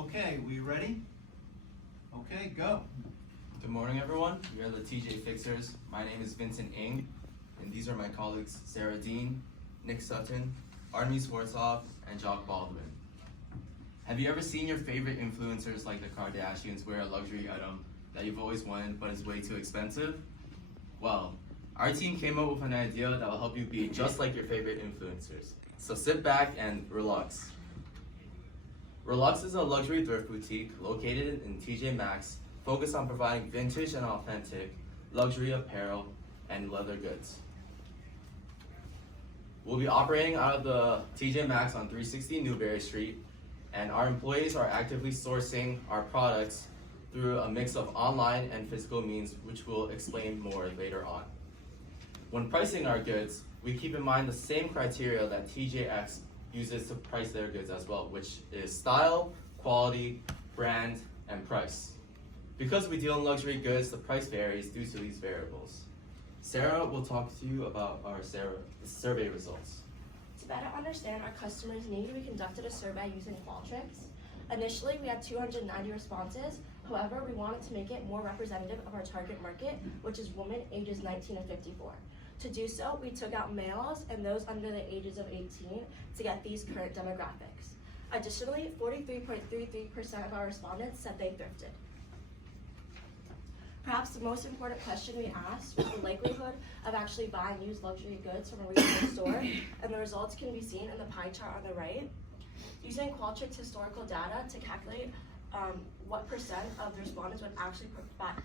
Okay, we ready? Okay, go. Good morning, everyone. We are the TJ Fixers. My name is Vincent Ng, and these are my colleagues Sarah Dean, Nick Sutton, Artemis Warthoff, and Jock Baldwin. Have you ever seen your favorite influencers like the Kardashians wear a luxury item that you've always wanted but is way too expensive? Well, our team came up with an idea that will help you be just like your favorite influencers. So sit back and relax. Relux is a luxury thrift boutique located in TJ Maxx, focused on providing vintage and authentic luxury apparel and leather goods. We'll be operating out of the TJ Maxx on 360 Newberry Street, and our employees are actively sourcing our products through a mix of online and physical means, which we'll explain more later on. When pricing our goods, we keep in mind the same criteria that TJX uses to price their goods as well, which is style, quality, brand, and price. Because we deal in luxury goods, the price varies due to these variables. Sarah will talk to you about our survey results. To better understand our customers' needs, we conducted a survey using Qualtrics. Initially, we had 290 responses. However, we wanted to make it more representative of our target market, which is women ages 19 to 54. To do so, we took out males and those under the ages of 18 to get these current demographics. Additionally, 43.33% of our respondents said they thrifted. Perhaps the most important question we asked was the likelihood of actually buying used luxury goods from a retail store, and the results can be seen in the pie chart on the right. Using Qualtrics historical data to calculate what percent of the respondents would actually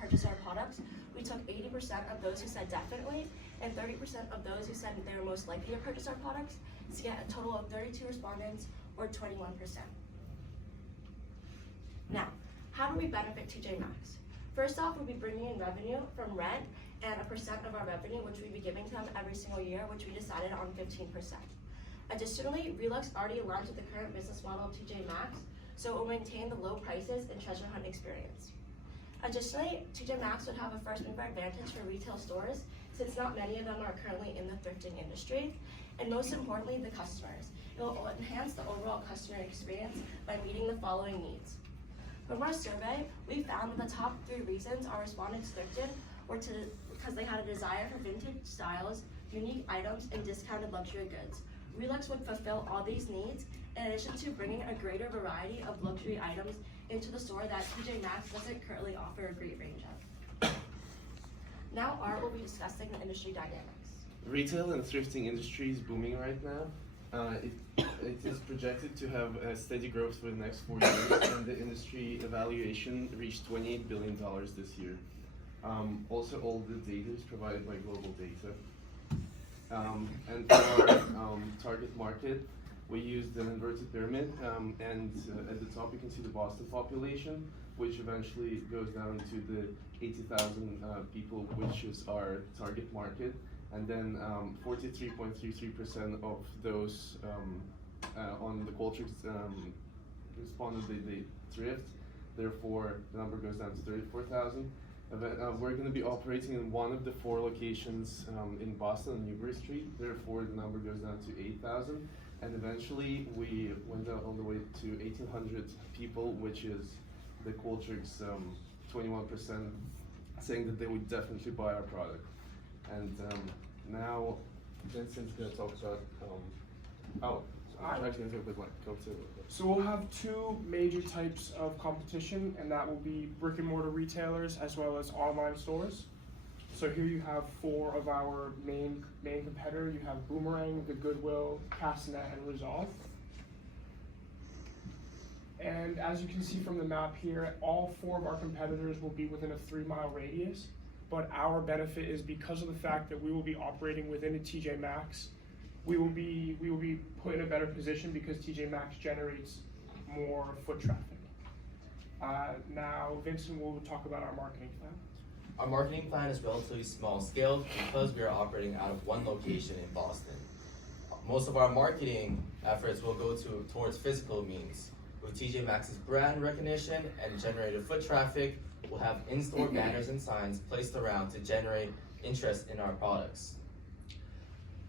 purchase our products, we took 80% of those who said definitely and 30% of those who said they were most likely to purchase our products to get a total of 32 respondents, or 21%. Now, how do we benefit TJ Maxx? First off, we'll be bringing in revenue from rent and a percent of our revenue, which we'll be giving to them every single year, which we decided on 15%. Additionally, Relux already aligns with the current business model of TJ Maxx, so it will maintain the low prices and treasure hunt experience. Additionally, TJ Maxx would have a first mover advantage for retail stores, since not many of them are currently in the thrifting industry, and most importantly, the customers. It will enhance the overall customer experience by meeting the following needs. From our survey, we found that the top 3 reasons our respondents thrifted were because they had a desire for vintage styles, unique items, and discounted luxury goods. Relux would fulfill all these needs, in addition to bringing a greater variety of luxury items into the store that TJ Maxx doesn't currently offer a great range of. Now Art will be discussing the industry dynamics. Retail and thrifting industry is booming right now. It is projected to have a steady growth for the next 4 years, and the industry evaluation reached $28 billion this year. Also, all the data is provided by Global Data. And for our target market, we used an inverted pyramid, and at the top you can see the Boston population, which eventually goes down to the 80,000 people, which is our target market. And then 43.33% of those on the Qualtrics responded they thrift. Therefore, the number goes down to 34,000. We're going to be operating in one of the 4 locations in Boston on Newbury Street. Therefore, the number goes down to 8,000. And eventually, we went all the way to 1,800 people, which is the Qualtrics 21% saying that they would definitely buy our product. And now Vincent's going to talk about, I'm actually going to go to So we'll have 2 major types of competition, and that will be brick and mortar retailers as well as online stores. So here you have 4 of our main competitors. You have Boomerang, The Goodwill, Castanet, and Resolve. And as you can see from the map here, all 4 of our competitors will be within a 3-mile radius. But our benefit is because of the fact that we will be operating within a TJ Maxx, we will be put in a better position because TJ Maxx generates more foot traffic. Now Vincent will talk about our marketing plan. Our marketing plan is relatively small scale because we are operating out of one location in Boston. Most of our marketing efforts will go towards physical means. With TJ Maxx's brand recognition and generated foot traffic, we'll have in-store banners and signs placed around to generate interest in our products.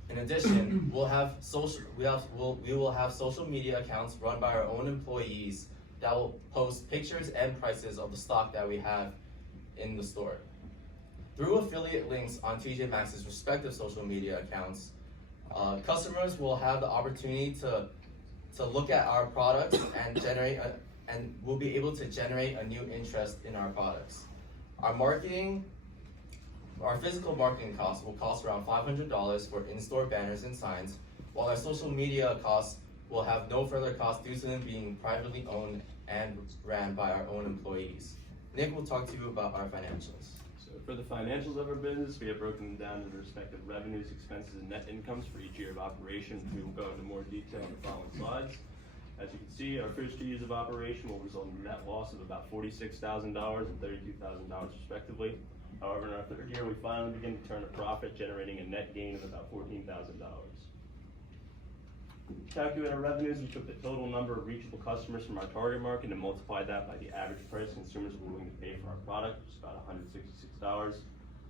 In addition, we will have social media accounts run by our own employees that will post pictures and prices of the stock that we have in the store. Through affiliate links on TJ Maxx's respective social media accounts, customers will have the opportunity to look at our products and will be able to generate a new interest in our products. Our physical marketing costs will cost around $500 for in-store banners and signs, while our social media costs will have no further cost due to them being privately owned and ran by our own employees. Nick will talk to you about our financials. So for the financials of our business, we have broken them down into respective revenues, expenses, and net incomes for each year of operation. We will go into more detail in the following slides. As you can see, our first 2 years of operation will result in a net loss of about $46,000 and $32,000 respectively. However, in our third year, we finally begin to turn a profit, generating a net gain of about $14,000. To calculate our revenues, we took the total number of reachable customers from our target market and multiplied that by the average price consumers were willing to pay for our product, which is about $166.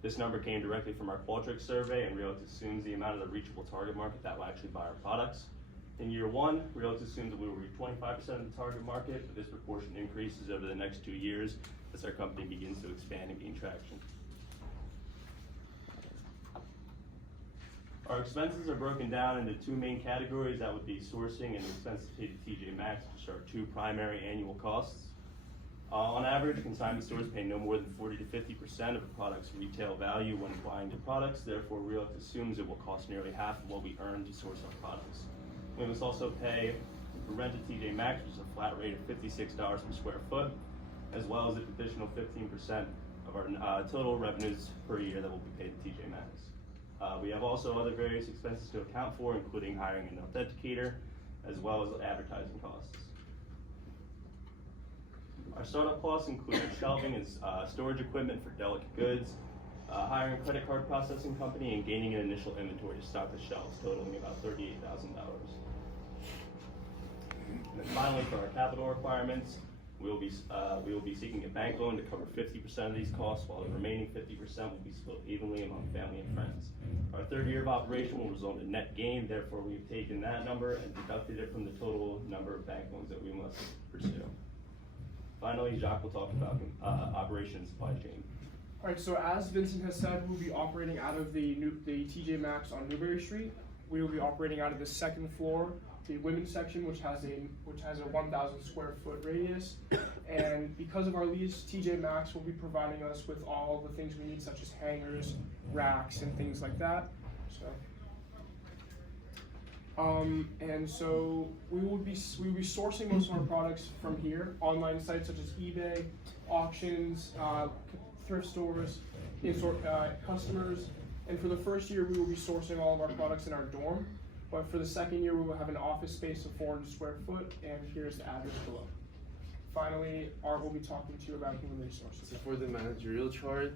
This number came directly from our Qualtrics survey, and Realix assumes the amount of the reachable target market that will actually buy our products. In year one, Realix assumed that we will reach 25% of the target market, but this proportion increases over the next 2 years as our company begins to expand and gain traction. Our expenses are broken down into 2 main categories. That would be sourcing and expenses paid to TJ Maxx, which are 2 primary annual costs. On average, consignment stores pay no more than 40 to 50% of a product's retail value when buying the products. Therefore, Realix assumes it will cost nearly half of what we earn to source our products. We must also pay for rent at TJ Maxx, which is a flat rate of $56 per square foot, as well as an additional 15% of our total revenues per year that will be paid to TJ Maxx. We have also other various expenses to account for, including hiring an authenticator, as well as advertising costs. Our startup costs include shelving and storage equipment for delicate goods, hiring a credit card processing company, and gaining an initial inventory to stock the shelves, totaling about $38,000. And then finally, for our capital requirements, we will be seeking a bank loan to cover 50% of these costs, while the remaining 50% will be split evenly among family and friends. Our third year of operation will result in a net gain. Therefore, we've taken that number and deducted it from the total number of bank loans that we must pursue. Finally, Jacques will talk about operation and supply chain. All right, so as Vincent has said, we'll be operating out of the TJ Maxx on Newberry Street. We will be operating out of the second floor, the women's section, which has a 1,000 square foot radius. And because of our lease, TJ Maxx will be providing us with all the things we need, such as hangers, racks, and things like that. So we will be sourcing most of our products from here, online sites such as eBay, auctions, thrift stores, customers. And for the first year, we will be sourcing all of our products in our dorm. But for the second year, we will have an office space of 400 square foot, and here's the address below. Finally, Art will be talking to you about human resources. So for the managerial chart,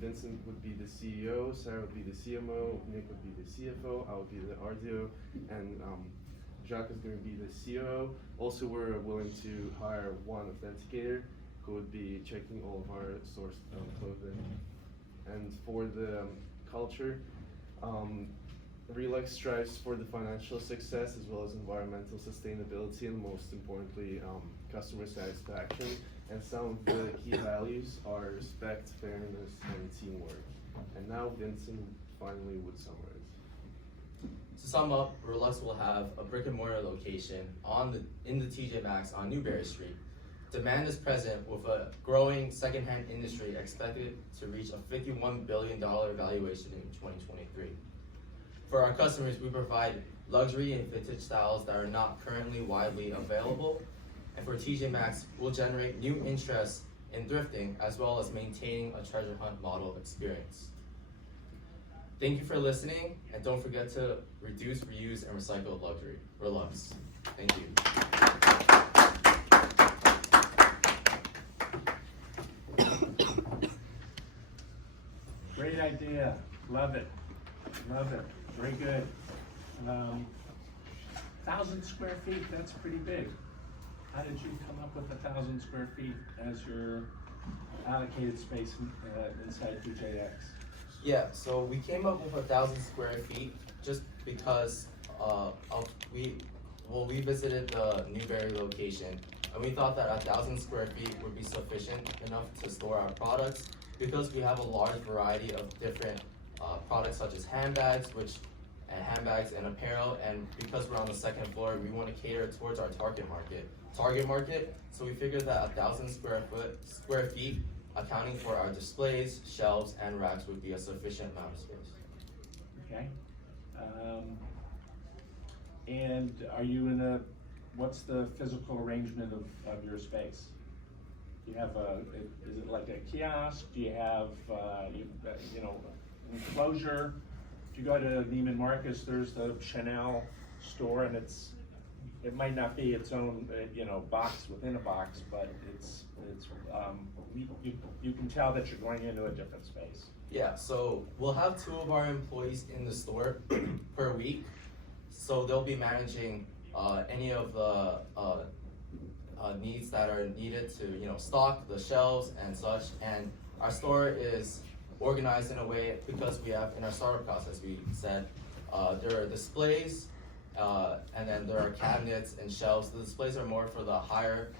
Vincent would be the CEO, Sarah would be the CMO, Nick would be the CFO, I would be the RDO, and Jacques is going to be the COO. Also, we're willing to hire one authenticator who would be checking all of our sourced clothing. And for the culture, Realix strives for the financial success as well as environmental sustainability and most importantly, customer satisfaction. And some of the key values are respect, fairness, and teamwork. And now Vincent finally would summarize. To sum up, Realix will have a brick and mortar location in the TJ Maxx on Newberry Street. Demand is present with a growing secondhand industry expected to reach a $51 billion valuation in 2023. For our customers, we provide luxury and vintage styles that are not currently widely available. And for TJ Maxx, we'll generate new interest in thrifting as well as maintaining a treasure hunt model experience. Thank you for listening, and don't forget to reduce, reuse, and recycle luxury. Realix. Thank you. Great idea. Love it. Love it. Very good. 1,000 square feet, that's pretty big. How did you come up with 1,000 square feet as your allocated space inside TJX? Yeah, so we came up with 1,000 square feet just because we visited the Newberry location and we thought that 1,000 square feet would be sufficient enough to store our products because we have a large variety of different products such as handbags and apparel, and because we're on the second floor, we want to cater towards our target market. So we figured that 1,000 square feet, accounting for our displays, shelves, and racks, would be a sufficient amount of space. Okay. And are you what's the physical arrangement of your space? Do you have is it like a kiosk? Do you have, enclosure? If you go to Neiman Marcus, there's the Chanel store, and it might not be its own, box within a box, but you can tell that you're going into a different space. Yeah, so we'll have 2 of our employees in the store per week. So they'll be managing any of the needs that are needed to, stock the shelves and such. And our store is organized in a way because we have, in our startup process, we said there are displays, and then there are cabinets and shelves. The displays are more for the higher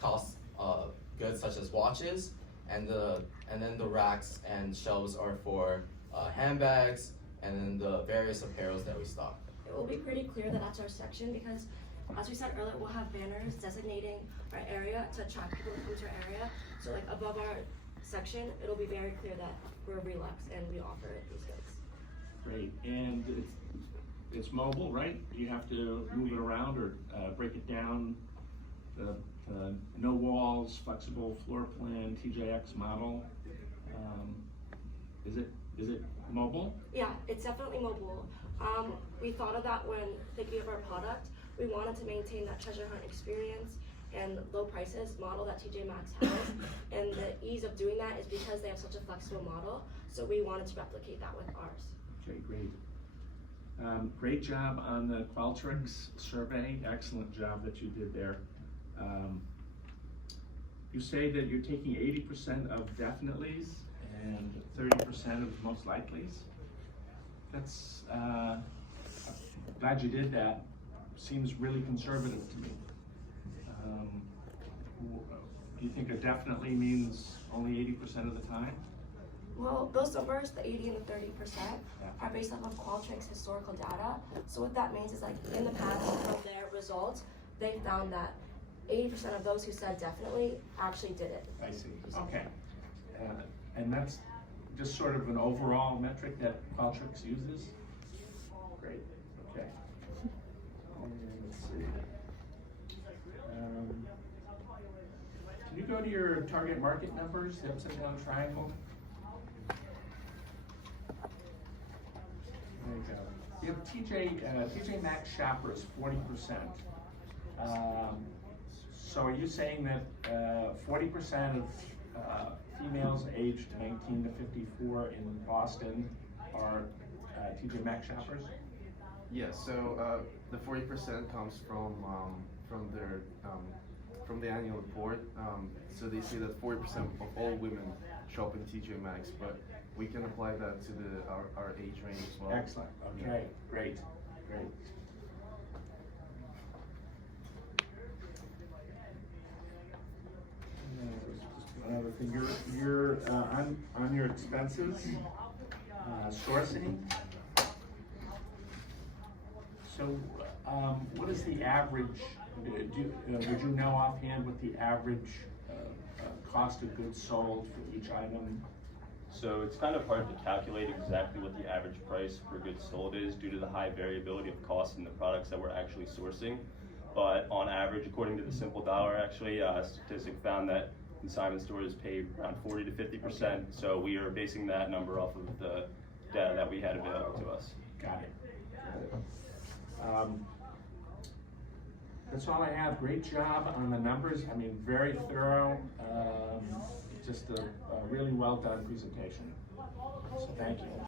cost goods such as watches, and then the racks and shelves are for handbags and then the various apparels that we stock. It will be pretty clear that that's our section because, as we said earlier, we'll have banners designating our area to attract people to come to our area. So like above our section, it'll be very clear that we're Relax and we offer these goods. Great, and it's mobile, right? You have to move it around or break it down. No walls, flexible floor plan, TJX model. Is it mobile? Yeah, it's definitely mobile. We thought of that when thinking of our product. We wanted to maintain that treasure hunt experience and low prices model that TJ Maxx has. And the ease of doing that is because they have such a flexible model. So we wanted to replicate that with ours. Okay, great. Great job on the Qualtrics survey. Excellent job that you did there. You say that you're taking 80% of definitelys and 30% of most likelies. That's, glad you did that. Seems really conservative to me. Do you think a definitely means only 80% of the time? Well, those numbers, the 80 and the 30%, are based off of Qualtrics historical data. So what that means is like in the past, from their results, they found that 80% of those who said definitely actually did it. I see, okay. And that's just sort of an overall metric that Qualtrics uses? Great, okay. Let's see. Can you go to your target market numbers, the upside down triangle? There you go. You have TJ Maxx shoppers, 40%. So are you saying that 40% of females aged 19 to 54 in Boston are TJ Maxx shoppers? Yes, so the 40% comes from their from the annual report. So they say that 40% of all women shop in TJ Maxx, but we can apply that to our age range as well. Excellent, okay, great. Another thing, you're on your expenses, sourcing. So, what is the average? Would you know offhand what the average cost of goods sold for each item? So it's kind of hard to calculate exactly what the average price per good sold is due to the high variability of costs in the products that we're actually sourcing. But on average, according to the Simple Dollar, actually, a statistic found that consignment stores pay around 40 to 50%. So we are basing that number off of the data that we had available to us. Got it. That's all I have. Great job on the numbers. I mean, very thorough. Just a really well done presentation. So thank you.